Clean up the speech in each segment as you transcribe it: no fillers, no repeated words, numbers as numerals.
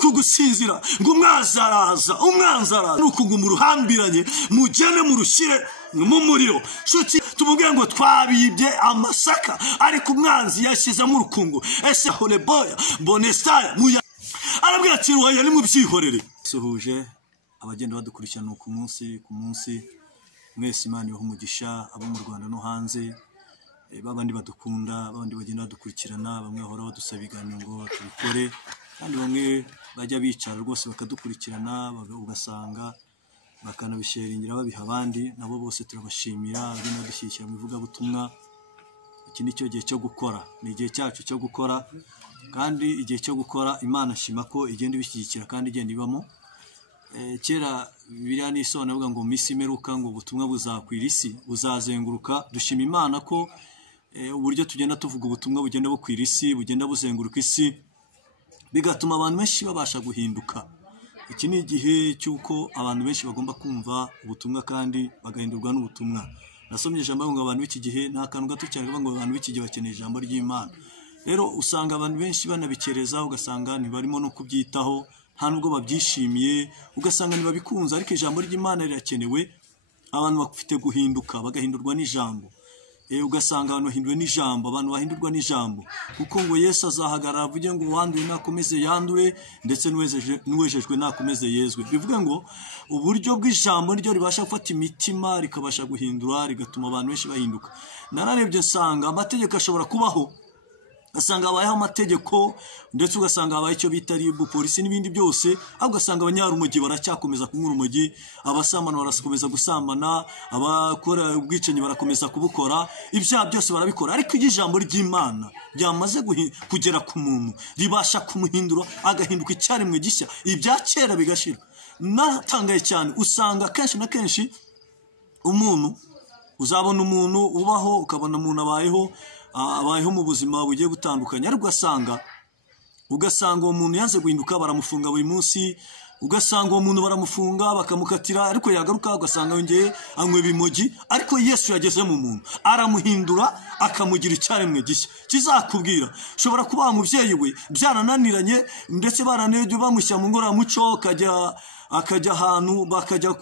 kugusinzira ngo umwanzaraza nukungu muruhambiranye mugene murushyire mu muriro. Shuti tumubwire ngo twabibye amasaka ariko umwanzi yashizemo urukungu. Ese Holeboya Bonesaya muya arabwira ati waya ni mubyihorere. Suhuje abagenda badukurikirana ku munsi mwese Imana yo umugisha abo mu Rwanda no hanze, babandi badukunda, babandi bagenda badukurikirana, bamwe hora badusaba ibiganiro ngo tubikore, kandi bamwe bajya bicara rwose bakadukurikirana ugasanga bakanabisharingira babiha abandi. Nabo bose turabashimira bagenda badushyigikira mu ivugabutumwa. Iki ni cyo gihe cyo gukora, ni igihe cyacu cyo gukora, kandi igihe cyo gukora Imana shima ko igenda ibishyigikira kandi igenda ibamo. Kera Bibiliya nisona avuga ngo misi meruka ngo ubutumwa buzakwira isi buzazenguruka. Dushima Imana ko uburyo tugenda tuvuga ubutumwa bugenda bukwira isi, bugenda buzenguruka isi, bigatuma abantu benshi babasha guhinduka. Iki ni igihe cy'uko abantu benshi bagomba kumva ubutumwa kandi bagahindurwa n'ubutumwa. Nasomye ijambo ngo abantu b'iki gihe nta kantu gato cyane ngo abantu b'iki gihe bakeneye ijambo ry'Imana. Rero usanga abantu benshi banabikereza, ugasanga ntibarimo no kubyitaho, nta nubwo babyishimiye, ugasanga ntibabikunze. Ariko ijambo ry'Imana rirakenewe, abantu bafite guhinduka bagahindurwa n'ijambo. Ugasanga abantu bahinduwe n'ijambo, abantu bahindurwa n'ijambo, kuko ngo Yesu azahagarara avuge ngo uwanduye nakomeze yandure, ndetse n'uwejejwe nakomeze yezwe. Bivuga ngo uburyo bw'ijambo niryo ribasha gufata imitima rikabasha guhindura, rigatuma abantu benshi bahinduka. Nararebye nsanga amategeko ashobora kubaho, asanga habayeho amategeko, ndetse ugasanga habaye icyo bita ribu, polisi n'ibindi byose, ahubwo ugasanga abanyarumogi baracyakomeza kunywa urumogi, abasamana barakomeza gusambana, abakora ubwicanyi barakomeza kubukora, ibyaha byose barabikora. Ariko iyo ijambo ry'Imana ryamaze kugera ku muntu, ribasha kumuhindura agahinduka icyaremwe gishya, ibya kera bigashira. Natangaye cyane, usanga kenshi na kenshi umuntu uzabona umuntu ubaho, ukabona umuntu abayeho mu buzima bugiye butandukanye, ariko ugasanga uwo muntu yanze guhinduka, baramufunga buri munsi, ugasanga uwo muntu baramufunga bakamukatira, ariko yagaruka ugasanga yongeye anywa ibimogi. Ariko Yesu yageze mu muntu aramuhindura akamugira icyaremwe gishya. Kizakubwira ushobora kuba umubyeyi we byarananiranye, ndetse baranejye bamushyira mu ngororamuco, akajya ahantu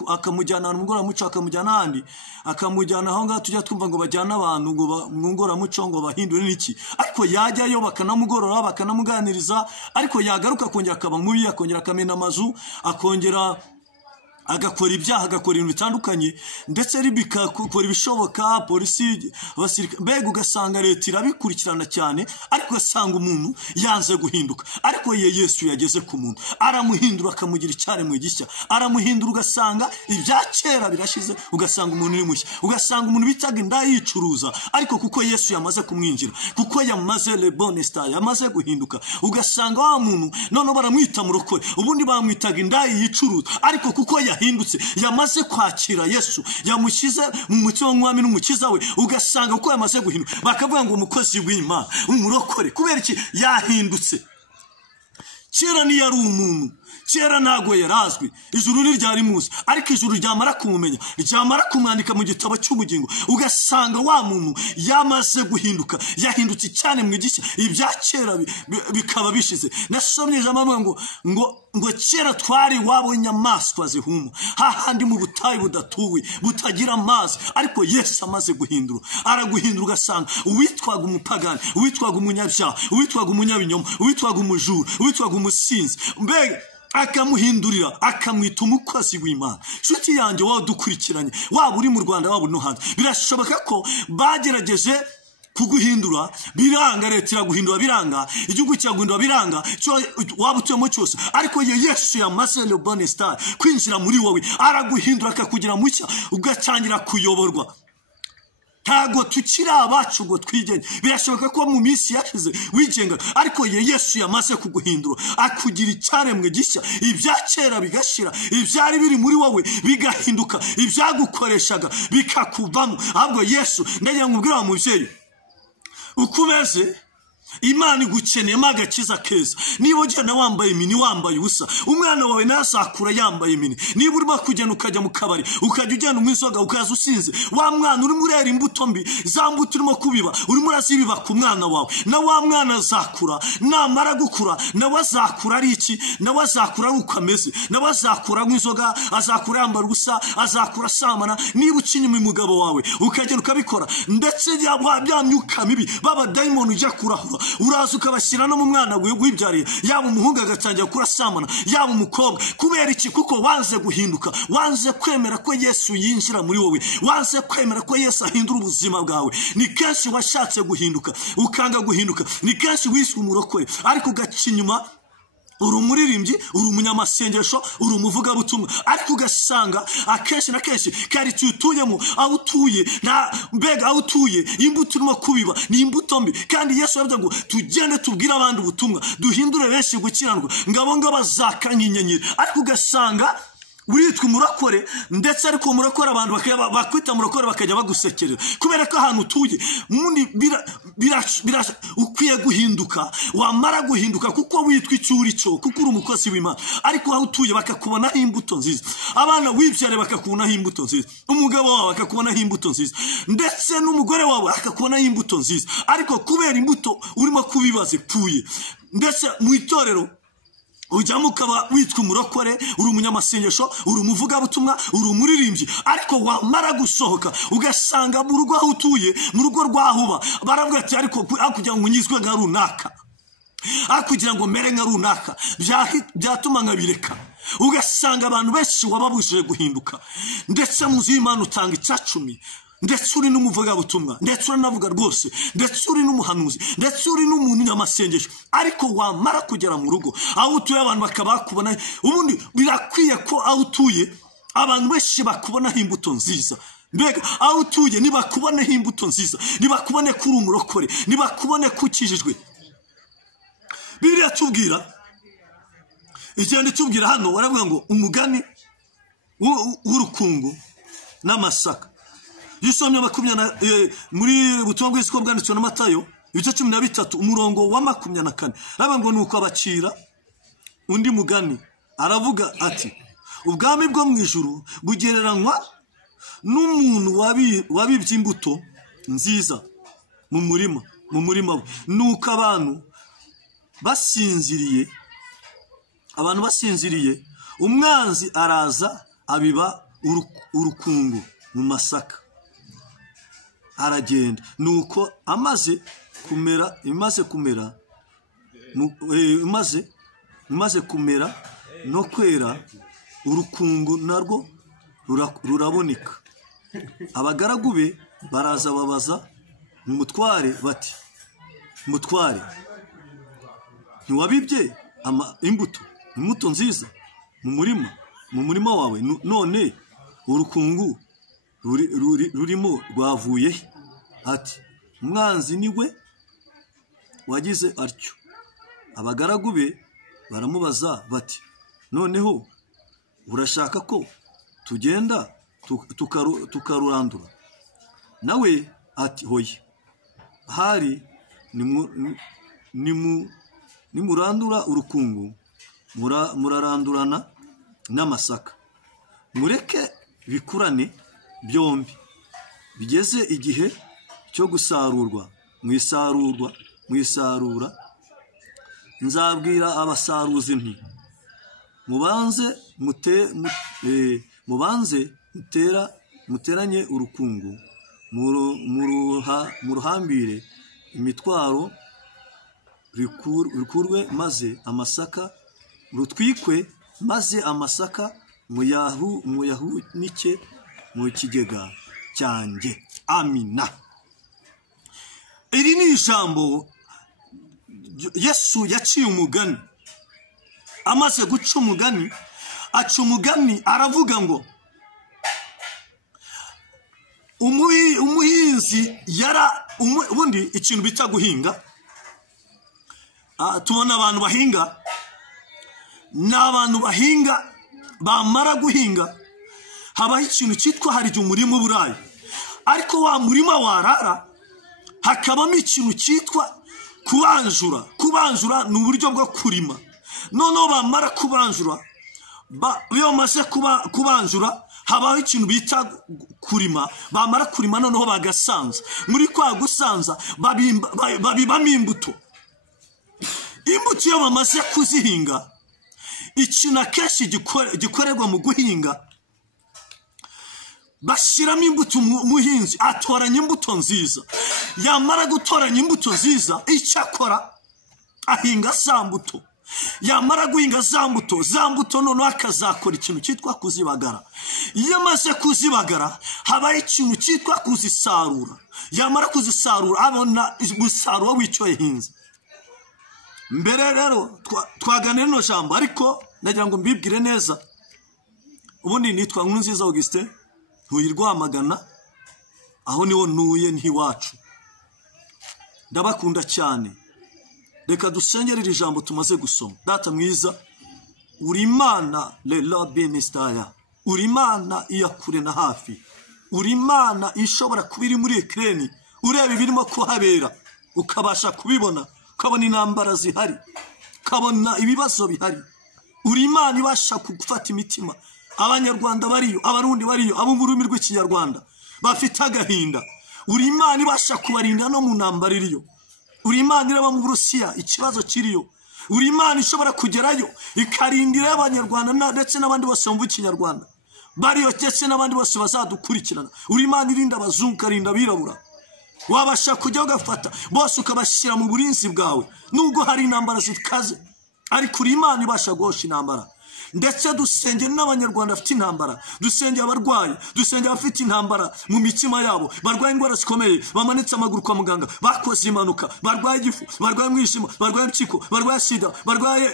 akamujyana mu ngororamuco, akamujyana ahandi, akamujyana aho ngaho tujya twumva ngo bajyana abantu ngo mu ngororamuco ngo bahindure n'iki. Ariko yajyayo bakanamugorora bakanamuganiriza, ariko yagaruka akongera akaba mubi, akongera akamena amazu, akongera agakora ibyaha, agakora ibintu bitandukanye, ndetse bikakora ibishoboka, polisi, abasirikare, mbega ugasanga leta irabikurikirana cyane, ariko ugasanga umuntu yanze guhinduka. Ariko Yesu yageze ku muntu aramuhindura akamugira icyaremwe gishya, aramuhindura, ugasanga ibya kera birashize, ugasanga umuntu ni mushya. Ugasanga umuntu bitaga inda yicuruza, ariko kuko Yesu yamaze kumwinjira, kuko yamaze le Bonestar, yamaze guhinduka, ugasanga wa muntu none baramwita murokore, ubundi bamwitaga inda yicuruza, ariko kuko hindutse, yamaze kwakira Yesu, yamushyize mu mutima w'umwami n'umukiza we, ugasanga ko yamaze guhinduka. Bakavuga ngo umukozi w'Imana, umurokore, kubera iki yahindutse. Kera ni yari umuntu, kera ntago yarazwi, ijuru ntiryari muzi, ariko ijuru ryamara kumumenya, ryamara kumwandika mu gitabo cy'ubugingo, ugasanga wa muntu yamaze guhinduka, yahindutse cyane mu gishya, ibya kera bikaba bishize. Nasomye ijambo ngo kera twari wabo inyamaswa zihuma, hahandi mu butayu budatuwe butagira amazi, ariko Yesu amaze guhindura, araguhindura, ugasanga uwitwaga umupagani, uwitwaga umunyabyaha, uwitwaga umunyabinyoma, uwitwaga umujura, uwitwaga umusinzi, mbega akamuhindurira, akamwita umukozi w'Imana. Nshuti yanjye wawe dukurikiranye, waba uri mu Rwanda waba no hanze, birashoboka ko bagerageje kuguhindura biranga, leta iraguhindura biranga, igihugu cyaguhindura biranga, waba utuyemo cyose. Ariko Yesu yamaze le Bonestar kwinjira muri wowe, araguhindura akakugira mushya, ugatangira kuyoborwa. Ntago tukiri abacu ngo twigenge, birashoboka ko mu minsi yashize wigenga, ariko Yesu yamaze kuguhindura akugira icyaremwe gishya, ibya kera bigashira, ibyari biri muri wowe bigahinduka, ibyagukoreshaga bikakuvamo. Ahubwo Yesu ndagira ngo ubwire wa mubyeyi, uko umeze Imana igukeneyemo agakiza keza. Niba ugenda wambaye mini, wambaye ubusa, umwana wawe nasakura yambaye mini. Niba urimo kugenda ukajya mu kabari, ukajya ugenda mu isoga, ukaza usinze, wa mwana urimo urera imbuto mbi, za mbuto urimo kubiba, urimo urazibiba ku mwana wawe. Na wa mwana azakura, namara gukura nawe azakura ari iki? Nawe azakura ari uko ameze. Nawe azakura nk'inzoga, azakura yambara ubusa, azakura asamana. Niba ukinyuma umugabo wawe ukagenda ukabikora, ndetse bya myuka mibi baba daimoni ujya kurahura, uraza ukabashyira no mu mwana wibyariye, yaba umuhungu agatangira kurasamana, yaba umukobwa. Kubera iki? Kuko wanze guhinduka, wanze kwemera ko Yesu yinjira muri wowe, wanze kwemera ko Yesu ahindura ubuzima bwawe. Ni kenshi washatse guhinduka ukanga guhinduka, ni kenshi wiswe umurokore ariko ugakinyuma uri umuririmbyi, uri umunyamasengesho, uri umuvugabutumwa, ariko ugasanga akenshi na kenshi kari tuyutuyemo, aho utuye mbega aho utuye imbuto urimo kubiba ni imbuto mbi. Kandi Yesu yaravuze ngo tugende tubwire abandi ubutumwa, duhindure benshi gukiranirwa, ngabo bazaka nk'inyenyeri. Ariko ugasanga witwa umurokore, ndetse ariko umurokore abantu bakwita umurokore bakajya bagusekerera kubera ko ahantu utuye. Mundi ukwiye guhinduka, wamara guhinduka kuko witwa icyuri cyo, kuko uri umukozi w'Imana. Ariko aho utuye bakakubonaho imbuto nziza, abana wibyare bakakubonaho imbuto nziza, umugabo wawe akakubonaho imbuto nziza, ndetse n'umugore wawe akakubonaho imbuto nziza. Ariko kubera imbuto urimo kubibaza ipfuye, ndetse mu itorero ujyamo ukaba witwa umurokore, uri umunyamasengesho, uri umuvugabutumwa, uri umuririmbyi, ariko wamara gusohoka ugasanga mu rugo aho utuye, mu rugo rwahuba baravuga ati ariko kugira ngo unyizwe nka runaka, kugira ngo mere nka runaka, byatuma nkabireka. Ugasanga abantu benshi wababujije guhinduka. Ndetse mu nzu y'Imana utanga icacumi, ndetse uri n'umuvugabutumwa, ndetse uranavuga rwose, ndetse uri n'umuhanuzi, ndetse uri n'umuntu nyamasengesho, ariko wamara kugera mu rugo aho utuye abantu bakabakubona. Ubundi birakwiye ko aho utuye abantu benshi bakubonaho imbuto nziza. Mbega aho utuye nibakuboneho imbuto nziza, nibakubone ko uri umurokore, nibakubone ko ukijijwe. Bibiliya tubwira, igenda itubwira hano, baravuga ngo umugani w'urukungu n'amasaka. Yusomye muri ubutumwa bwiza ko bwanditswe na Matayo ibice 13 umurongo wa 24. Aravuga ngo nuko abacira undi mugani, aravuga ati ubwami bwo mu ijuru bugereranywa n'umuntu wabibye imbuto nziza mu murima we. Nuko abantu basinziriye, umwanzi araza abiba urukungu mu masaka, aragenda. Nuko imaze kumera no kwera, urukungu narwo ruraboneka. Abagaragu be baraza babaza umutware bati, mutware, ntiwabibye imbuto nziza mu murima wawe, none urukungu rurimo rwavuye? Ati umwanzi niwe wagize atyo. Abagaragu be baramubaza bati, noneho urashaka ko tugenda tukarurandura? Nawe ati hoya, hari nimurandura urukungu murarandurana n'amasaka, mureke bikurane byombi, bigeze igihe cyo gusarurwa mwisarura. Nzabwira abasaruzi nti muteranye urukungu, muruhambire imitwaro, rukurwe maze amasaka rutwikwe, maze amasaka muyahunike mu kigega cyanjye. Amina. Iri ni ijambo Yesu yaciye umugani. Amaze guca umugani, aravuga ngo umuhinzi ubundi ikintu bita guhinga, tubona abantu bahinga, n'abantu bahinga bamara guhinga habaho ikintu cyitwa hari igihe umurima uburayi, ariko wa murima warara hakabamo ikintu cyitwa kubanjura ni uburyo bwo kurima. Noneho bamara kubanjura, iyo bamaze kubanjura habaho ikintu bita kurima. Bamara kurima noneho bagasanza. Muri kwa gusanza babibamo imbuto. Imbuto iyo bamaze kuzihinga, ikintu akenshi gikorerwa mu guhinga, bashyiramo imbuto. Umuhinzi atoranya imbuto nziza. Yamara gutoranya imbuto nziza, icyo akora ahinga za mbuto. Yamara guhinga za mbuto noneho akazakora ikintu cyitwa kuzibagara. Iyo amaze kuzibagara, habaho ikintu cyitwa kuzisarura. Yamara kuzisarura, abona umusaruro w'icyo yahinze. Mbere rero twagana rino jambo, ariko nagira ngo mbibwire neza. Ubundi nitwa Nkurunziza Augustin, ntuye Rwamagana, aho niho ntuye n'iwacu. Ndabakunda cyane. Reka dusengere iri jambo tumaze gusoma. Data mwiza, uri Imana lela benestaya, uri Imana iyakure na hafi, uri Imana ishobora kubiri muri Ukraine, ureba ibirimo kuhabera ukabasha kubibona, ukabona intambara zihari, ukabona ibibazo bihari. Uri Imana ibasha gufata imitima. Abanyarwanda bariyo, abarundi bariyo, abo mu rurimi rw'ikinyarwanda bafite agahinda. Uri Imana ibasha kubarinda no mu ntambara iriyo. Uri Imana ireba mu Burusiya ikibazo kiriyo. Uri Imana ishobora kugerayo ikarindira abanyarwanda ndetse n'abandi bose bumva ikinyarwanda bariyo, ndetse n'abandi bose bazadukurikirana. Uri Imana irinda abazungu, ikarinda abirabura. Wabasha kujya ugafata bose ukabashyira mu burinzi bwawe, nubwo hari intambara zikaze, ariko uri Imana ibasha guhosha intambara. Ndetse dusengera n'abanyarwanda bafite intambara, dusengera abarwayi, dusengera abafite intambara mu mitima yabo, barwaye indwara zikomeye, bamanitse amaguru kwa muganga, bakoze impanuka, barwaye igifu, barwaye umwijima, barwaye impyiko, barwaye sida, barwaye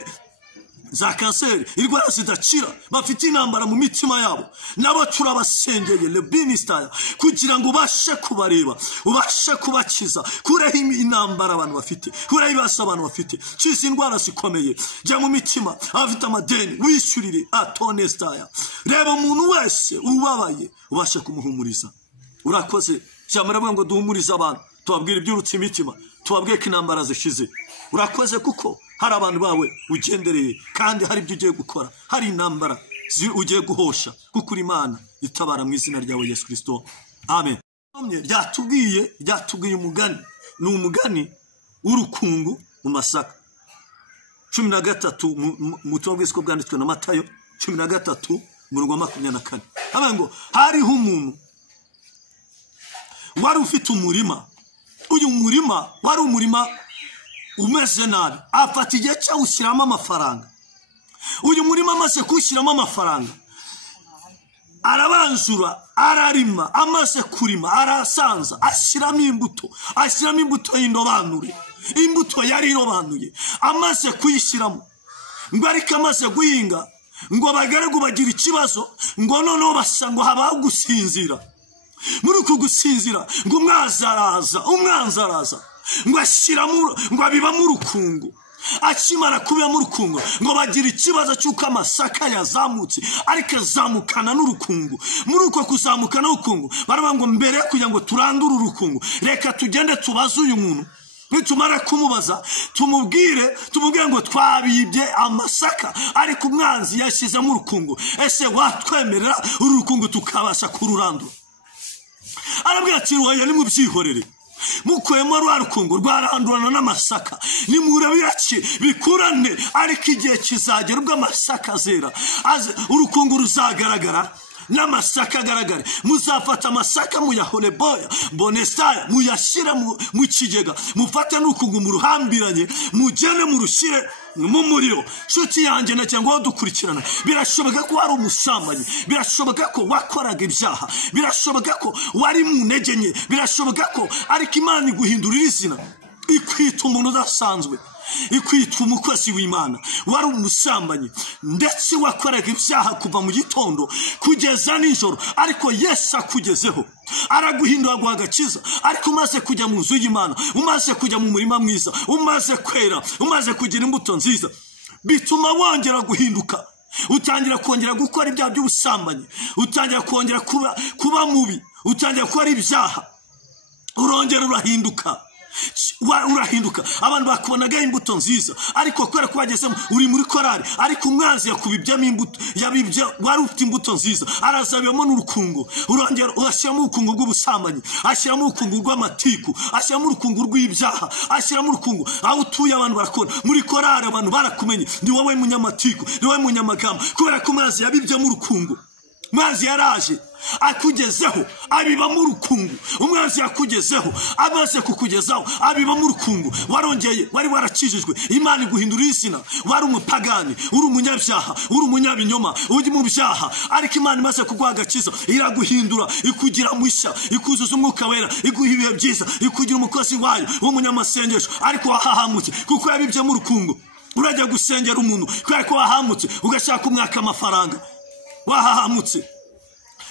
za kanseri, indwara zidakira, bafite intambara mu mitima yabo. Nabo turabasengeye le binistaya, kugira ngo ubashe kubareba, ubashe kubakiza, kureho intambara abantu bafite, kureho ibibazo abantu bafite, kiza indwara zikomeye. Jya mu mitima abafite amadeni, wishyurire atonestaya. Reba umuntu wese ubabaye, ubashe kumuhumuriza. Urakoze. Cyamara ngo duhumurize abantu, tubabwire iby'urutse imitima, tubabwire ko intambara zishize. Urakoze kuko hari abantu bawe ugendereye, kandi hari ibyo ugiye gukora, hari intambara ugiye guhosha, kuko uri Imana itabara mu izina ryawe Yesu Kristo. Amen. Ryatubwiye umugani, ni umugani w'urukungu mu masaka. 13 mu butumwa bw'Isi bwanditswe na Matayo 13 umurongo wa 24. Haba ngo hariho umuntu wari ufite umurima. Uyu murima wari umurima umeze nabi, afata igihe cyo gushyiramo amafaranga. Uyu murima amaze kuwushyiramo amafaranga, arabanjura, ararima, amaze kurima, arasanza, ashyiramo imbuto y'indobanure. Imbuto yari irobanuye, amaze kuyishyiramo, ngo ariko amaze guhinga, ngo abagaragu bagira ikibazo, ngo noneho basa ngo habaho gusinzira. Muri uku gusinzira, ngo umwanzi araza, ngo ashyiramo, ngo abibamo urukungu. Akimara kubibamo urukungu, ngo bagira ikibazo cy'uko amasaka yazamutse, ariko azamukana n'urukungu. Muri uko kuzamukana n'urukungu, baravuga ngo mbere kugira ngo turandure urukungu, reka tugende tubaze uyu muntu. Nitumara kumubaza, tumubwire ngo twabibye amasaka, ariko umwanzi yashyizemo urukungu. Ese watwemerera uru rukungu tukabasha kururandura? Arabwira ati wowe nimubyihorere, mukwemo rwa rukungu rwarandurana n'amasaka, nimurabiraki bikurane, ariko igihe kizagera ubwo amasaka azera, urukungu ruzagaragara n'amasaka agaragare. Muzafata amasaka muyahore boya bonestaya, muyashyira mu kigega, mufate n'urukungu muruhambiranye, mugene murushyire mu muriro. Nshuti yanjye na cyangwa dukurikirana, birashoboka ko wari umusambanyi, birashoboka ko wakoraga ibyaha, birashoboka ko wari mu ntege nke, birashoboka ko ariko Imana iguhindurira izina, ikwita umuntu udasanzwe, ikwitwa umukozi w'Imana. Wari umusambanyi ndetse wakoraga ibyaha kuva mu gitondo kugeza nijoro, ariko Yesu akugezeho, araguhindura guha agakiza. Ariko umaze kujya mu nzu y'Imana, umaze kujya mu murima mwiza, umaze kwera, umaze kugira imbuto nziza, bituma wongera guhinduka. Utangira kongera gukora ibyaha by'ubusambanyi, utangira kongera kuba mubi, utangira gukora ibyaha, urongera urahinduka. urahinduka abantu bakubonaga imbuto nziza ariko kubera ko bagezemo uri muri korari ariko umwanzi yakubibyamo imbuto yabibye wari ufite imbuto nziza arazabiyemo n'urukungu urongera urashyiramo urukungu rw'ubusambanyi ashyiramo urukungu rw'amatiku ashyiramo urukungu rw'ibyaha ashyiramo urukungu aho utuye abantu barakora muri korari abantu barakumenye ndi wowe munyamatiku ndi wowe munyamagambo kubera ko umwanzi yabibyemo urukungu umwanzi yaraje akugezeho abibamo urukungu umwanzi yakugezeho amaze kukugezaho abibamo urukungu warongeye wari warakijijwe Imana iguhindura izina wari umupagani uri umunyabyaha uri umunyabinyoma uri mu byaha ariko Imana imaze kuguha agakiza iraguhindura ikugira mushya ikuzuza umwuka wera iguha ibihe byiza ikugira umukozi wayo w'umunyamasengesho ariko wahahamutse kuko yabibyemo urukungu urajya gusengera umuntu kubera ko wahamutse ugashaka umwaka amafaranga wahahamutse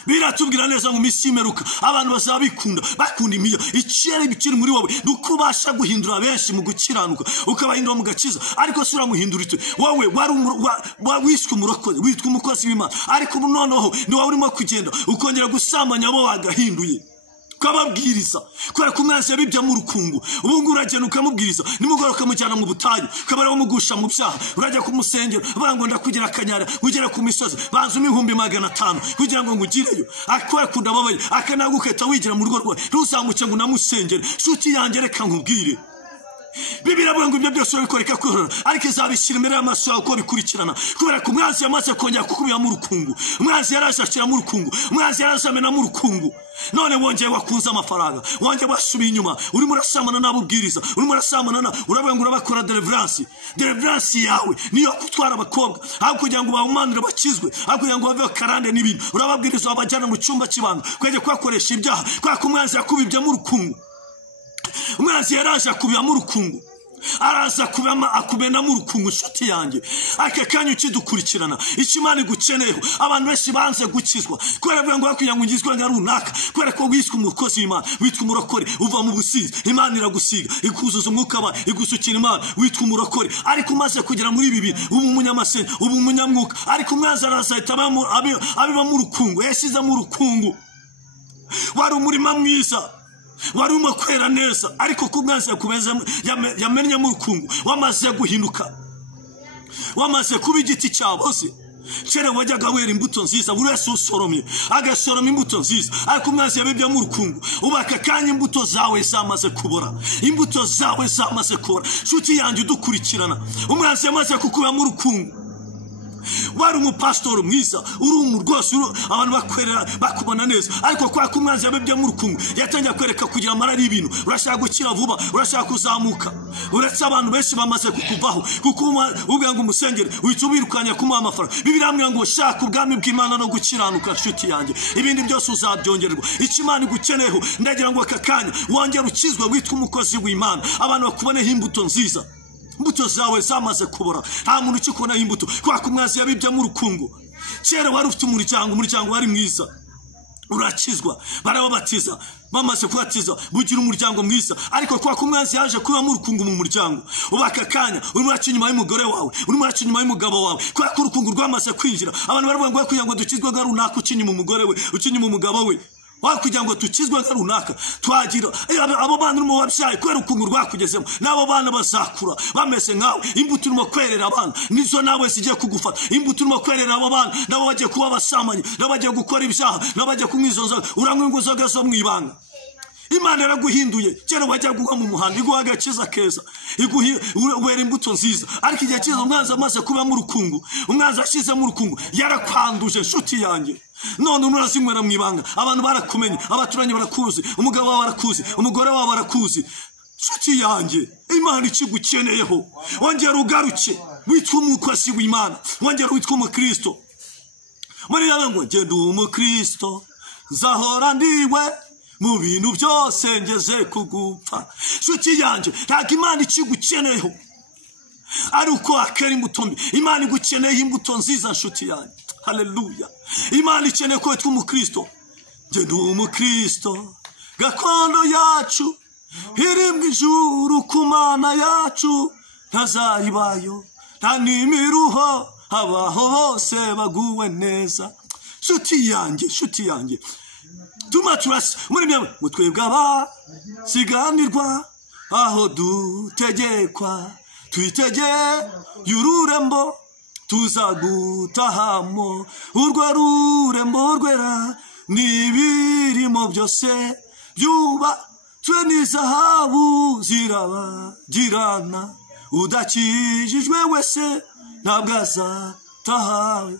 biratubwira neza mu misi imeruka abantu bazabikunda bakunda imiyo ikirere bikiri muri wowe dukubasha guhindura benshi mu gukiranuka ukabahindura mu gakiza ariko sura muhinduritse wowe wari wiswe umurokore witwa umukozi w'Imana ariko noneho ni wowe urimo kugenda ukongera gusambanya abo wagahinduye ukababwiriza kubera ko umwanzi yabibyamo urukungu ubu ngubu uragenda ukamubwiriza nimugoroba ukamujyana mu butayu ukaba wamugusha mu byaha urajya kumusengera avuga ngo ndakugira akanyara ugera ku misozi banza 500 kugira ngo ngugireyo akora kundababaye akanaguketa wigira mu rugo rwawe ntuzamuke ngo namusengere shuti yanjye reka nkubwire Bibiri avuga ngo ibyo byose bikoreka korora ariko izabishyira imbere y'amaso yawe uko bikurikirana kubera ko umwanzi yamaze kongera kukubiyamo urukungu umwanzi yarashakiramo urukungu umwanzi yarazamenamo urukungu none wongeye wakunze amafaranga wongeye wasubiye inyuma urimo urasamana n'abubwiriza urimo urasamana uravuga ngo urabakora deliverance yawe niyo kutwara abakobwa aho kugira ngo bahumanire bakizwe aho kugira ngo bave karande n'ibintu urababwiriza wabajyana mu cyumba cy'ibanga kwege kwakoresha ibyaha kwa ko umwanzi yakubibyemo urukungu umwanzi yaraje akubiyamo urukungu araza akubenamo urukungu nshuti yanjye aka kanya ukidukurikirana Imana igukeneyeho abantu benshi banze gukizwa kubera ngo bakugira ngo ngizwe nga runaka kubera ko wiswe umukozi w'Imana witwa umurokore uva mu busizi Imana iragusiga ikuzuza umwuka wa igusukira Imana witwa umurokore ariko umaze kugera muri bibi ubu umunyamasenga ubu umunyamwuka ariko umwanzi araza abibamo urukungu yashizemo urukungu wari umurima mwiza wari umakwera neza ariko kumwanzi yakubeze yamennye mu rukungu wamaze guhinduka wamaze kuba igiti cyabose chere wajyaga wera imbuto nziza buri wese usoromye agasoroma imbuto nziza ariko umwanzi yabibye mu rukungu ubaka kanya imbuto zawe zamaze kubora imbuto zawe zamaze kubora shuti yanjye udukurikirana umwanzi yamaze kukuba mu rukungu wari umupastor mwiza uri rwose abantu bakwerera bakubona neza ariko kwa kumwanzi yabibye mu rukungu yatangiye kwereka kugira amarari ibintu urashaka gukira vuba urashaka kuzamuka uretse abantu benshi bamaze kukuvaho kuko ubwira ngo umusengere witubirukanya kumuha amafaranga Bibiri amwe ngo shaka ubwami bw'Imana no gukiranuka nshuti yanjye ibindi byose uzabyongererwa Imana igukeneyeho ndagira ngo aka kanya wongera ukizwe witwa umukozi w'Imana abantu bakuboneho imbuto nziza imbuto zawe zamaze kubora nta muntu ukikubona imbuto kwa kumwanzi yabibye mu rukungu kera wari ufite umuryango wari mwiza urakizwa barababatiza bamaze kubatiza bugira umuryango mwiza ariko kwa kumwanzi yaje kuba mu rukungu mu muryango ubaka kanya urimo uracinyuma y'umugore wawe urimo uracinyuma y'umugabo wawe kwa ko urukungu rwamaze kwinjira abantu baravuga ngo kugira ngo dukizwe ga runaka ucinyuma umugore we ucinyuma umugabo we kugira ngo tukizwe ga runaka twagira abo bana urimo wabyaye kwera ukungu rwakugezemo nabo bana bazakura bameze nkawe imbuto urimo kwerera abana nizo nawe zigiye kugufata imbuto urimo kwerera abo bana nabo bagiye kuba abasamanye nabo bagiye gukora ibyaha nabo bagiye kumwizoza uranywa ingozoga zo mwibanga Imana yaraguhinduye cyane wajya guha mu muhanda iguha agakiza keza wera imbuto nziza ariko igihe cyiza umwanzi amaze kuba mu rukungu umwanzi ashize mu rukungu yarakwanduje nshuti yanjye none urazinywera mu ibanga abantu barakumenye abaturanye barakuzi umugabo wawe barakuzi umugore wawe barakuzi nshuti yanjye Imana ikigukeneyeho wongera ugaruke witwa umukozi w'Imana wongera witwa umukristo muri yawe ngo ngende umukristo zahora ndiwe mu bintu byose ngeze kugupfa shuti yanjye ntabwo Imana ikigukeneyeho ari uko akera imbuto mbi Imana igukeneye imbuto nziza nshuti yanjye haleluya Imana ikeneye ko witwa umukristo ngende umukristo gakondo yacu iri mu ijuru ku Mana yacu ntazayibayo nta n'imiruho abaho bose baguwe neza shuti yanjye tuma turasi muri mwe mutwebwe abasiganirwa aho dutegekwa twitegeye y'ururembo tuzagutahamo urwo rurembo rwera n'ibirimo byose byubatswe n'izahabu zirabagirana udakijijwe wese ntabwo azatahawe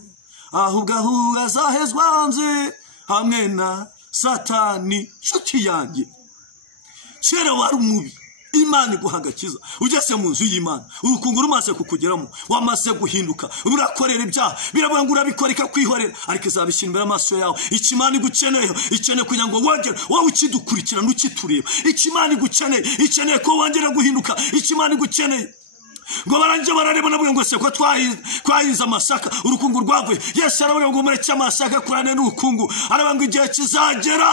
ahubwo azahezwa hanze hamwe na Satani. Nshuti yanjye, kera wari umubi, Imana iguhagakiza ugeze mu nzu y'Imana, urukungu rumaze kukugeramo, wamaze guhinduka, urakorera ibyaha, biravuga ngo urabikoreka kwihorera, ariko izabishyira imbere amaso yawe. Ikimana igukeneye, ikeneye kugira ngo wongere wowe ukidukurikirana ukitureba. Ikimana igukeneye, ikeneye ko wongera guhinduka. Ikimana igukeneye ngo baranje barareba navuga ngo se ko twahinze amasaka urukungu rwavuye. Yesu aravuga ngo mureke amasaka kurane n'urukungu, aravuga ngo igihe kizagera,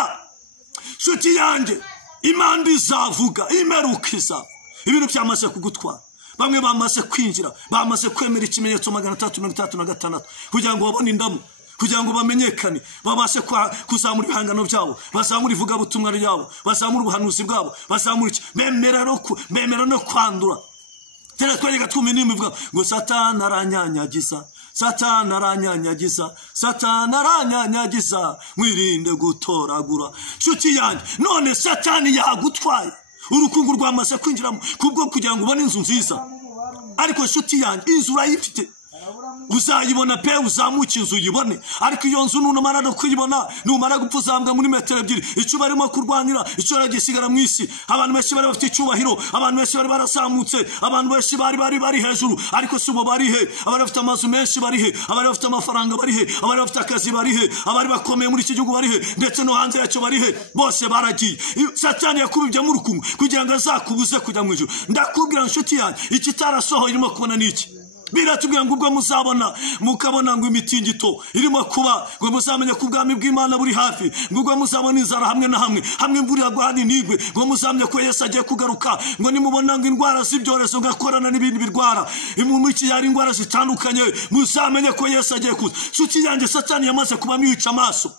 nshuti yanjye, Imana izavuga, imeruka izava, ibintu byamaze kugutwara. Bamwe bamaze kwinjira, bamaze kwemera ikimenyetso 336 kugira ngo babone indamu, kugira ngo bamenyekane, babashe kuzamura ibihangano byabo, bazamura ivugabutumwa ryabo, bazamura ubuhanuzi bwabo, bazamura bemera no kwandura. Tera twajyaga twumva imivuga ngo Satani aranyanyagiza, Satani aranyanyagiza, Satani aranyanyagiza, mwirinde gutoragura. Nshuti yanjye, none Satani yagutwaye, urukungu rwamaze kwinjiramo kubwo kugira ngo ubone inzu nziza. Ariko nshuti yanjye, inzu urayifite, uzayibona pe, uzamuka inzu uyibone. Ariko iyo nzu numara no kuyibona, numara gupfa uzambwa muri metero 2. Icyo barimo kurwanira, icyo ragisigara mu isi. Abantu benshi bari bafite icyubahiro, abantu benshi bari barazamutse, abantu benshi bari hejuru, ariko subo bari he? Abari bafite amazu menshi bari he? Abari bafite amafaranga bari he? Abari bafite akazi bari he? Abari bakomeye muri iki gihugu bari he? Ndetse no hanze yacyo bari he? Bose baragiye. Satani yakubibye mu rukungu kugira ngo azakubuze kujya mu ijuru. Ndakubwira nshuti yanjye, ikitarasohoye irimo kubona niki? Biratubwira ngo ubwo muzabona mukabona ngo imitingito irimo kuba, ngo muzamenye ko ubwami bw'Imana buri hafi, ngo ubwo muzabona inzara hamwe na hamwe imvura yagwani nigwe, ngo muzamenye ko Yesu agiye kugaruka, ngo nimubona ngo indwara z'ibyorezo ngakorana n'ibindi birwara, imumiki yari indwara zitandukanye, muzamenye ko Yesu agiye kuza. Nshuti yanjye, Satani yamaze kubamo yica amaso,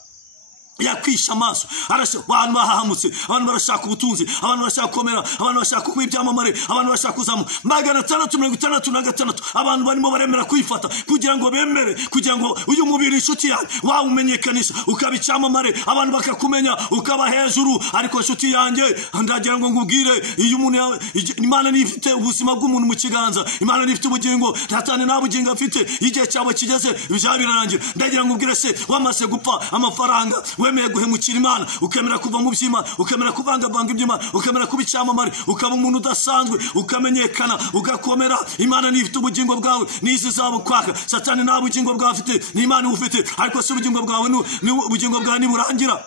yakwisha amaso. Abantu bahahamutse, abantu barashaka ubutunzi, abantu barashaka komera, abantu barashaka kuba ibyamamare, abantu barashaka kuzamu 666. Abantu barimo baremera kwifata kugira ngo bemere, kugira ngo uyu mubiri nshuti yanjye wawumenyekanisha, ukaba icyamamare, abantu bakakumenya, ukaba hejuru. Ariko nshuti yanjye, ndagira ngo ngubwire, iyo umuntu Imana nifite ubuzima bw'umuntu mu kiganza, Imana nifite ubugingo, Satani nta bugingo afite. Igihe cyabo kigeze birarangira. Ndagira ngo ngubwire se, wamaze gupfa amafaranga, wemeye guhemukira Imana, ukemera kuva mu by'Imana, ukemera kuvangavanga iby'Imana, ukemera kuba icyamamare, ukaba umuntu udasanzwe, ukamenyekana, ugakomera. Imana nifite ubugingo bwawe, nizi zabo kwaka. Satani nta bugingo bwawe afite, ni Imana ufite. Ariko se ubugingo bwawe ubugingo bwawe niburangira,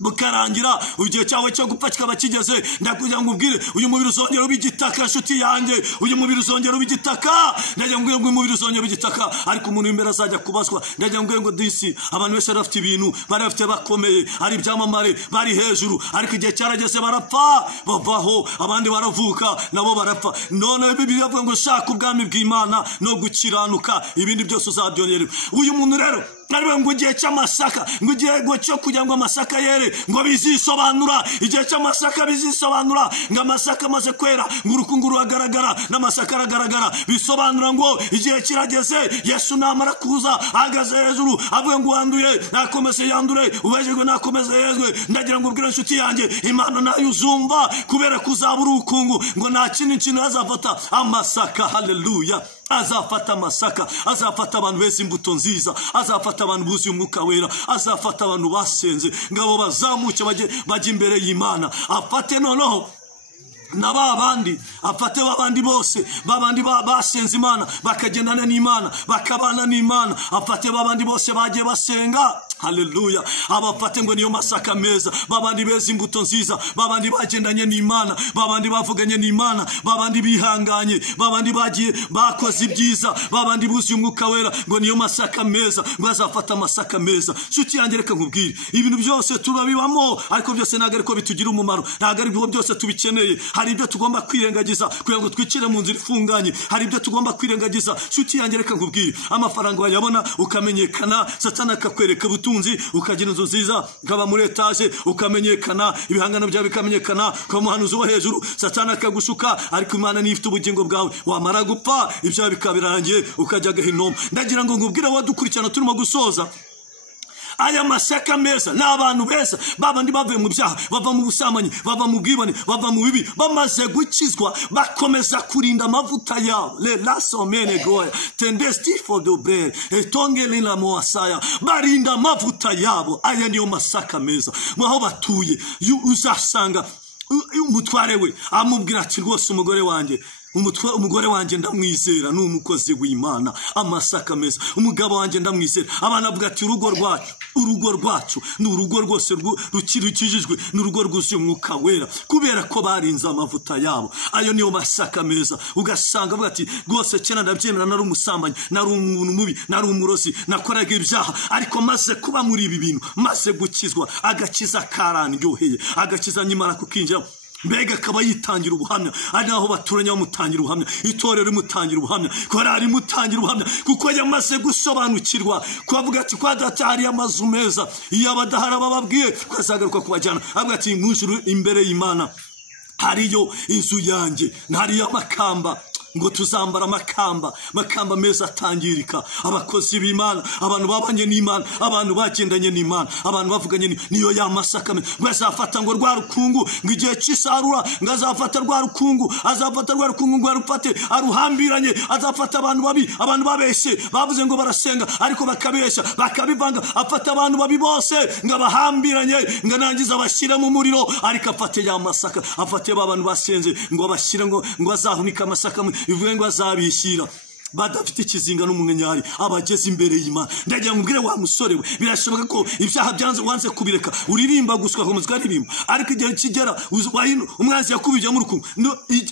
bukarangira, igihe cyawe cyo gupfa kikaba kigeze, ndakugira ngo ubwire, uyu mubiri uzongera ubigitaka. Nshuti yanjye, uyu mubiri uzongera ubigitaka. Ndagira ngo uyu mubiri uzongera ubigitaka, ariko umuntu imbere azajya kubazwa. Ndagira ngo disi, abantu benshi bafite ibintu, bari bafite bakomeye, ari ibyamamare, bari hejuru, ariko igihe cyarageze barapfa, bavaho, abandi baravuka, nabo barapfa. None Bibiliya ivuga ngo shaka ubwami bw'Imana no gukiranuka, ibindi byose uzabyongererwa. Uyu muntu rero ariwe ngo igihe cy'amasaka, ngo igihe cyo kugira ngo amasaka yere, ngo bizisobanura. Igihe cy'amasaka bizisobanura, ngo amasaka amaze kwera, ngo urukungu ruhagaragara, n'amasaka aragaragara. Bisobanura ngo igihe kirageze, Yesu namara kuza ahagaze hejuru, avuga ngo wanduye nakomeze yandure, ubejejwe nakomeze yezwe. Ndagira ngo ubwire nshuti yanjye, Imana nayo uzumva, kubera kuzabura urukungu, ngo nta kindi kintu azafata amasaka. Haleluya! Azafata amasaka, azafata abantu beza imbuto nziza, azafata abantu buzuye umwuka wera, azafata abantu basenze, ngabo bazamuke bajye imbere y'Imana. Afate noneho na babandi, afate babandi bose, babandi basenze Imana, bakagendana n'Imana, bakabana n'Imana. Afate babandi bose bagiye basenga. Haleluya! Abafate ngo niyo masaka meza, babandi beza imbuto nziza, babandi bagendanye n'Imana, babandi bavuganye n'Imana, babandi bihanganye, babandi bagiye bakoze ibyiza, babandi buzuye umwuka wera, ngo niyo masaka meza, ngo azafata amasaka meza. Nshuti yanjye, reka nkubwire, ibintu byose tubabibamo, ariko byose ntabwo ariko bitugira umumaro, ntabwo ari byo byose tubikeneye. hari ibyo tugomba kwirengagiza kugira ngo twicire mu nzira ifunganye, hari ibyo tugomba kwirengagiza. Nshuti yanjye reka nkubwire, amafaranga wayabona ukamenyekana, Satani akakwereka ubutunzi, ukagira inzu nziza, ukaba muri etaje ukamenyekana, ibihangano byawe bikamenyekana, ukaba umuhanuzi wo hejuru, Satani akagushuka, ariko Imana niyo ifite ubugingo bwawe. Wamara gupfa ibyawe bikabirangiye ukajya gahinomu. Ndagira ngo ngubwire wadukurikirana turimo gusoza, aya masaka meza n'abantu beza babandi bavuye mu byaha, bava mu busamanyi, bava mu bwibone, bava mu bibi, bamaze gukizwa bakomeza kurinda amavuta yabo. Le laso mene goya tendesti for the bread etongele la moasaya, barinda amavuta yabo. Aya niyo masaka meza. Mwaho batuye uzasanga umutware we amubwira ati rwose umugore wanjye ndamwizera, ni umukozi w'Imana. Amasaka meza. Umugabo wanjye ndamwizera. Abana avuga ati urugo rwacu ni urugo rwose rukijijwe, ni urugo rwuzuye umwuka wera, kubera ko barinze amavuta yabo. Ayo niyo masaka meza. Ugasanga avuga ati rwose cyane ndabyemera, nari umusambanyi, nari umuntu mubi, nari umurozi, nakoraga ibyaha, ariko maze kuba muri ibi bintu, maze gukizwa, agakiza karandyoheye, agakiza nyimara kukinjira, mbega akaba yitangira ubuhamya. Ari naho baturanye bamutangira ubuhamya, itorero rimutangira ubuhamya, korari rimutangira ubuhamya, kuko yamaze gusobanukirwa kuvuga ati kwa data hari amazu meza, iyo abadahara bababwiye kwazagaruka kubajyana. Avuga ati mw'ijuru imbere y'Imana hariyo inzu yanjye, ntariyo amakamba, ngo tuzambara makamba meza atangirika. Abakozi b'Imana, abantu babanye n'Imana, abantu bagendanye n'Imana, abantu bavuganye niyo ya masaka meza. Ngo azafata ngo rwa rukungu, ngo igihe cy'isarura ngo azafata rwa rukungu, ngo arufate aruhambiranye. Azafata abantu babi, abantu babeshye, bavuze ngo barasenga ariko bakabeshya, bakabivanga. Afata abantu babi bose ngo abahambiranye, ngo nangiza bashyire mu muriro. Ariko afate ya masaka, afate abantu basenze ngo bashyire, ngo azahunika amasaka, bivuye ngo azabishyira badafite ikizinga n'umunyari, abageze imbere y'Imana. Ndagira ngo mbwire wa musore we, birashoboka ko ibyaha byanze wanze kubireka, uririmba guswa komezwa ririmba, ariko igihe kigera umwanzi yakubije mu rukungu.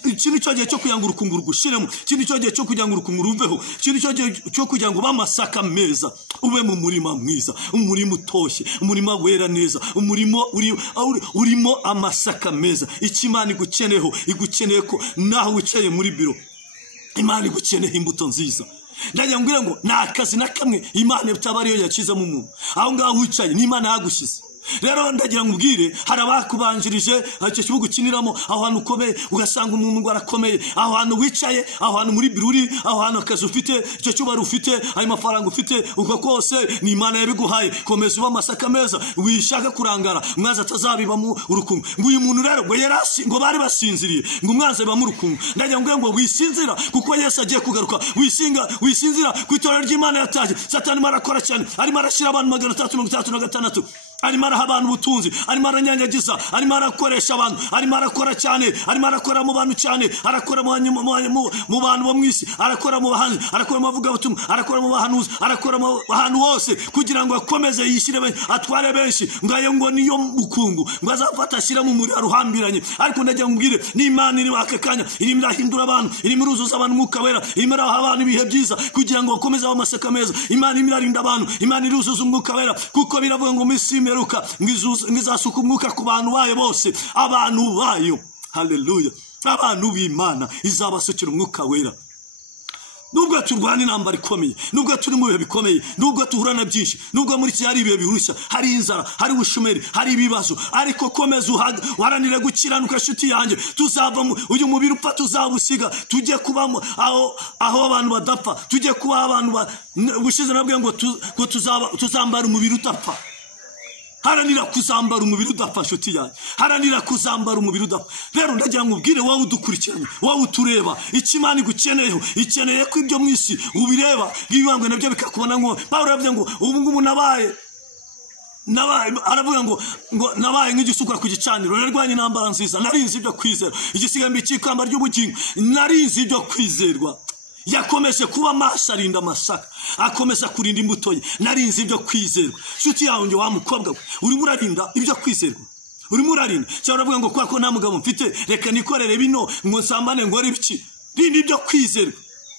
Ikintu cyo gihe cyo kuyanga urukungu rugushiremo, ikintu cyo gihe cyo kujyanga urukungu ruveho, ikintu cyo gihe cyo kujyanga bamasaka meza, ube mu murima mwiza, umurima utoshye, umurima wera neza, umurimo urimo amasaka meza. Ikimana igukeneye ko naho wicaye muri biro, Imana igukeneye imbuto nziza. Ndagira ngo ngo nta kazi na kamwe Imana itabariyo yakiza mu muntu. Aho ngaho wicaye ni Imana yagushize. Rero ndagira ngo ubwire, hari abakubanjirije icyo kibuga ukiniramo, aho hantu ukomeye, ugasanga umuntu ngo arakomeye, aho hantu wicaye, aho hantu muri biruri, aho hantu akazi ufite, icyo cyubaro ufite, ayo mafaranga ufite, uko kose ni Imana yabiguhaye. Komeza uba amasaka meza, wishaka kurangara, umwanzi atazabibamo urukungu. Ngo uyu muntu rero ngo bari basinziriye, ngo umwanzi bibamo urukungu. Ndagira ngo wisinzira, kuko Yesu agiye kugaruka. Wisinzira ku itorero ry'Imana yataje. Satani marakora cyane, arimo arashyira abantu 336, arimo araha abantu ubutunzi, arimo aranyanyagiza, arimo arakoresha abantu, arimo arakora cyane, arimo arakora mu bantu cyane, arakora mu bantu bo mwisi, arakora mu bahanzi, arakora mu bavugabutumwa, arakora mu bahanuzi, arakora mu bahantu hose, kugira ngo akomeze yishyire atware benshi. Ngayo ngo niyo bukungu, ngo azafata ashyira mu muri aruhambiranye. Ariko ndagira ngo mbwire, n'Imana iri akakanya, irimo irahindura abantu, irimo iruzuza abantu umwuka wera, irimo iraha abantu ibihe byiza, kugira ngo bakomeze amasaka meza. Imana irimo irarinda abantu, Imana iruzuza umwuka wera, kuko biravuga ngo misime ruka ngizasuka umwuka ku bantu bayo bose, abantu bayo. Haleluya. Abantu b'Imana izabasukira umwuka wera. Nubwo turwana intambara ikomeye, nubwo turi mu bihe bikomeye, nubwo tuhura na byinshi, nubwo muri iki hari ibihe bihurushya, hari inzara, hari ubushomeri, hari ibibazo, ariko komeza uharanire gukiranuka. Nshuti yanjye, tuzava uyu mubiri upfa tuzabusiga, tujye kubamo aho abantu badapfa, tujye kuba abantu bushize nabwiye ngo tuzambara umubiri utapfa. Haranira kuzambara umubiri udapfa. Nshuti yanjye, haranira kuzambara umubiri udapfa. Rero ndagira ngo ubwire wowe udukurikiranye, wowe utureba, Imana igukeneyeho, ikeneye ko ibyo mwisi ubireba, ibibangwe nabyo bikakubona. Ngo Pawulo yavuze ngo ubu ngubu nabaye aravuga ngo nabaye nk'igisukura ku gicaniro, narwanye intambara nziza, narinze ibyo kwizera, igisigambi cy'ikamba ry'ubugingo, narinze ibyo kwizerwa. Yakomeje kuba maso, arinda amasaka, akomeza kurinda imbuto ye, narinze ibyo kwizerwa. Nshuti yanjye, wa mukobwa we, urimo urarinda ibyo kwizerwa, urimo urarinda. Cyangwa uravuga ngo kwa nta mugabo mfite, reka nikorere bino, ngo nsambane, ngo ibiki. Rinda ibyo kwizerwa.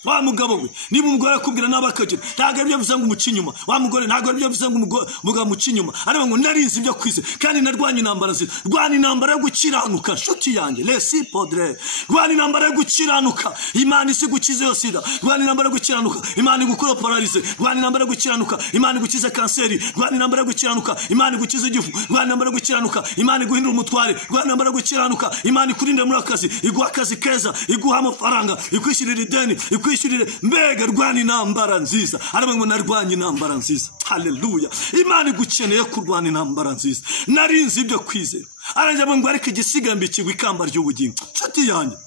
wa mugabo we niba umugore akubwira n'abakagira ntabwo ari byo bivuze ngo umuca inyuma wa mugore ntabwo ari byo bivuze ngo umugabo muca inyuma ariko ngo narinzi ibyo kwize kandi narwanye intambara nziza rwana intambara yo gukiranuka nshuti yanjye lesi podre rwana intambara yo gukiranuka Imana isi gukize yo sida rwana intambara yo gukiranuka Imana igukura paralize rwana intambara yo gukiranuka Imana igukize kanseri rwana intambara yo gukiranuka Imana igukize igifu rwana intambara yo gukiranuka Imana iguhindura umutware rwana intambara yo gukiranuka Imana ikurinde muri akazi iguha akazi keza iguha amafaranga ikwishyurira ideni ikwishyurire mbega rwana intambara nziza araba ngo narwanye intambara nziza haleluya Imana igukeneye kurwana intambara nziza narinzi ibyo kwizera aranjye ngo ariko igisigambi kigwa ikamba ry'ubugingo nshuti yanjye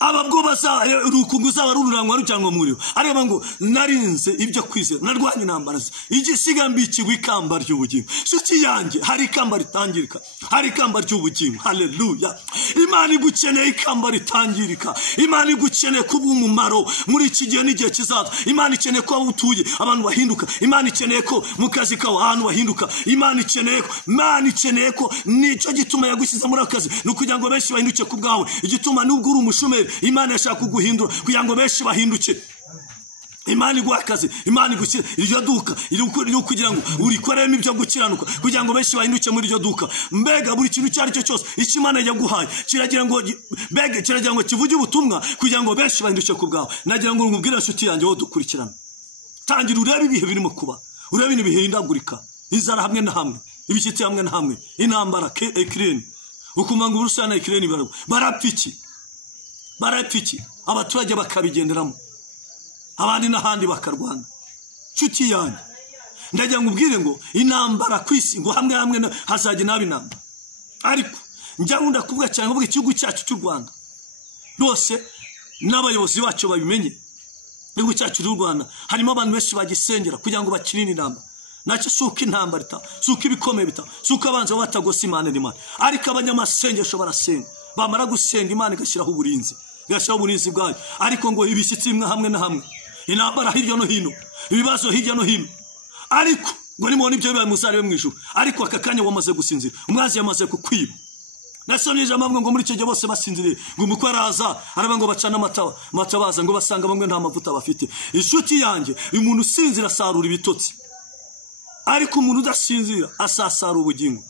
ababwo bazaye urukungu zabarururangwa rujyanwa muri areba ngo narinze ibyo kwizera narwanye intambara igisigambi kigwa ikamba ry'ubugingo nshuti yanjye hari ikamba ritangirika hari ikamba ry'ubugingo haleluya Imana igukeneye ikamba ritangirika Imana igukeneye kuba umumaro muri iki gihe n'igihe kizaza Imana ikeneye ko utuye abantu bahinduka Imana ikeneye ko mu kazi kawe abantu bahinduka Imana ikeneye ko nicyo gituma yagushyize muri akazi nukugira ngo benshi bahinduke ku bwawe igituma nubwo uri umushomeri Imana yashaka kuguhindura kugira ngo benshi bahinduke Imana iguha akazi Imana igushyira iryo duka iri kugira ngo urikoremo ibyo gukiranuka kugira ngo benshi bahinduke muri iryo duka mbega buri kintu cyari cyo cyose icyo Imana yaguhaye kiragira ngo kivuge ubutumwa kugira ngo benshi bahinduke ku bwawe nagira ngo ngubwire nshuti yanjye wo dukurikirana tangira urebe ibihe birimo kuba urebe ibihe hindagurika inzara hamwe na hamwe ibishyitsi hamwe na hamwe intambara Ukraine ukumanga Uburusiya na Ukraine barapfiki abaturage bakabigenderamo abandi n'ahandi bakarwana nshuti yanjye ndagira ngo ubwire ngo intambara kwisi ngo hamwe hazajya n'abinamba ariko njya nkunda kuvuga cyane ngo igihugu cyacu cy'u Rwanda rwose n'abayobozi bacu babimenye igihugu cyacu cy'u Rwanda harimo abantu benshi bagisengera kugira ngo bakirinde intambara nacyo suka intambara suka ibikomeye suka abanza batagose Imana n'Imana ariko abanyamasengesho barasenga bamara gusenga Imana igashyiraho uburinzi bwayo ariko ngo ibishyitsi hamwe na hamwe intambara hirya no hino ibibazo hirya no hino ariko ngo nimubona ibyo bibaye muzarebe mu ijuru ariko aka kanya wamaze gusinzira umwanzi yamaze kukwiba nasonije amabwo ngo muri icyo gihe bose basinziriye ngo umukwe araza araba ngo bacana amatabaza ngo basanga bamwe nta mavuta bafite inshuti yanjye umuntu usinzira asarura ibitotsi ariko umuntu udasinzira asasara ubugingo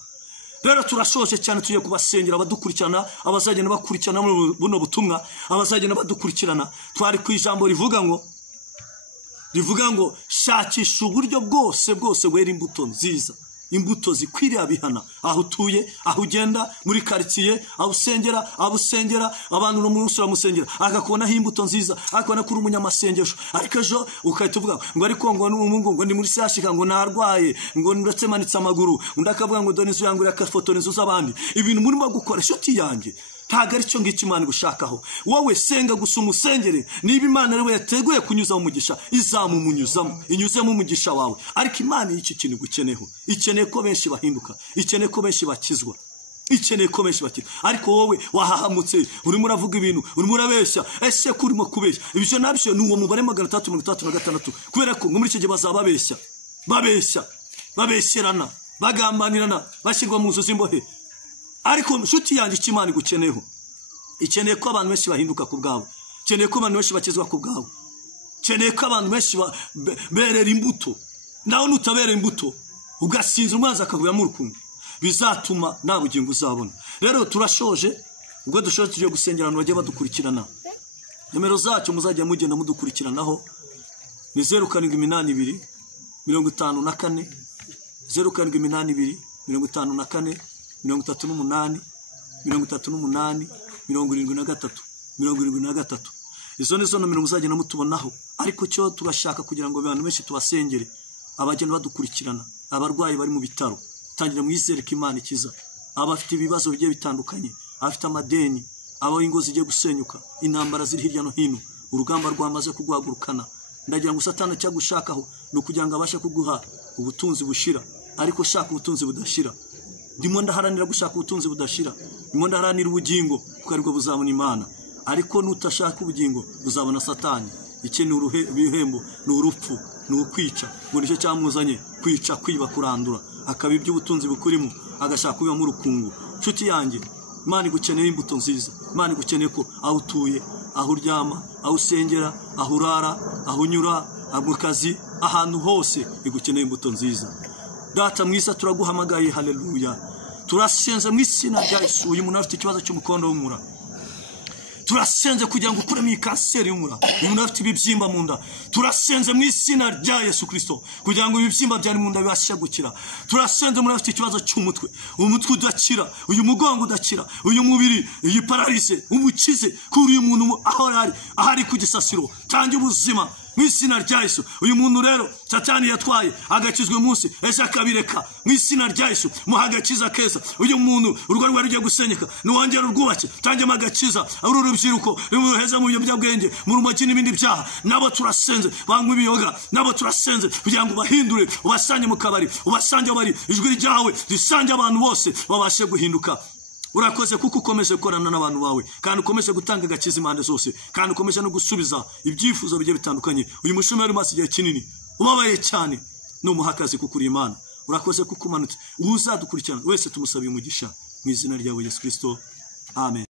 rero turashoje cyane tugiye kubasengera abadukurikirana abazagenda bakurikirana buno butumwa abazagenda badukurikirana twari ku ijambo rivuga ngo shakisha uburyo bwose wera imbuto nziza imbuto zikwiriye abihana aho utuye aho ugenda muri quartier aho usengera abantu no munsi uramusengera akakonaho imbuto nziza akabona kuri umunyamasengesho ariko ejo ukahita uvuga ngo ariko ngo n'umungu ngo ndi muri sashika ngo narwaye ngo ndetse manitse amaguru ndakavuga ngo doni zuyangura akafotora inzu z'abandi ibintu murimo gukora shoti yanjye ntago ari cyo ngiki Imana gushakaho wowe senga gusa umusengere niba Imana ari we yateguye kunyuza mu mugisha izamumunyuzamo inyuzemo umugisha wawe ariko Imana y'iki kintu gukeneho ikeneye ko benshi bahinduka ikeneye ko benshi bakizwa ariko wowe wahahamutse urimo uravuga ibintu urimo urabeshya ese kurimo kubeshya ibyo nabyo ni uwo mubare 336 kubera ko ngo muri iki gihe babeshyerana bagambanirana bashyirwa mu nzu z'imbohe ariko nshuti yanjye Imana igukeneyeho ikeneye ko abantu benshi bahinduka ku bwawe ikeneye ko abantu benshi bakizwa ku bwawe ikeneye ko abantu benshi berera imbuto nawe nutabera imbuto ugasinza umwanzi akavuya mu rukundo bizatuma nta bugingo uzabona rero turashoje ubwo dushoje tugiye gusengera abantu bagiye badukurikirana nimero zacu muzajya mugenda mudukurikiranaho ni 0782 54 0782 54 38 73 izo nizo nomero muzagenda mutubonaho ariko cyo turashaka kugira ngo abantu benshi tubasengere abagenda badukurikirana abarwayi bari mu bitaro tangira mwizere ko Imana ikiza abafite ibibazo bigiye bitandukanye afite amadeni abo ingo zigiye gusenyuka intambara ziri hirya no hino urugamba rwamaze kugwagurukana ndagira ngo Satani cyagushakaho no kugira ngo abashe kuguha ubutunzi bushira ariko shaka ubutunzi budashira ndimo ndaharanira gushaka ubutunzi budashira ndimo ndaharanira ubugingo kuko ariko buzabona Imana ariko nutashaka ubugingo uzabona Satani ikintu ibihembo ni urupfu ni ukwica ngo nicyo cyamuzanye kwica kwiba kurandura akabibye ubutunzi bukurimo agashaka kuba mu rukungu nshuti yanjye Imana igukeneye imbuto nziza Imana igukeneye ko aho utuye aho uryama, aho usengera, aho urara, aho unyura, mu kazi, ahantu hose igukeneye imbuto nziza. Data mwiza turaguhamagaye, haleluya. Turasenze mu izina rya Yesu. Uyu muntu afite ikibazo cy'umukondo w'umura, turasenze kugira ngo ukuremo iyi kanseri y'umura. Uyu muntu afite ibibyimba mu nda, turasenze mu izina rya Yesu Kristo kugira ngo ibibyimba byari mu nda bibashe gukira. Turasenze umuntu afite ikibazo cy'umutwe, umutwe udakira, uyu mugongo udakira, uyu mubiri, iyi paralise umukize kuri uyu muntu ahari ku gisasiro, tange ubuzima mu izina rya Yesu. Uyu muntu rero Satani yatwaye agakizwe munsi ese akabireka mu izina rya Yesu, muhagakiza keza. Uyu muntu urugo rwari rugiye gusenyeka nuwongera urwubake, tange magakiza uru rubyiruko ruheza mu biyobyabwenge, mu rumogi n'ibindi byaha, nabo turasenze bangwa ibiyoga, nabo turasenze kugira ngo bahindure, ubasange mu kabari, ubasange bari ijwi ryawe risange abantu bose babashe guhinduka. Urakoze kuko ukomeje gukorana n'abantu bawe, kandi ukomeje gutanga agakiza impande zose, kandi ukomeje no gusubiza ibyifuzo bigiye bitandukanye. Uyu mushumeri umaze igihe kinini ubabaye cyane, n'umuhakazi kuko uri Imana. Urakoze kuko umanutse, uzadukurikirana wese tumusabiye umugisha mu izina ryawe Yesu Kristo, amen.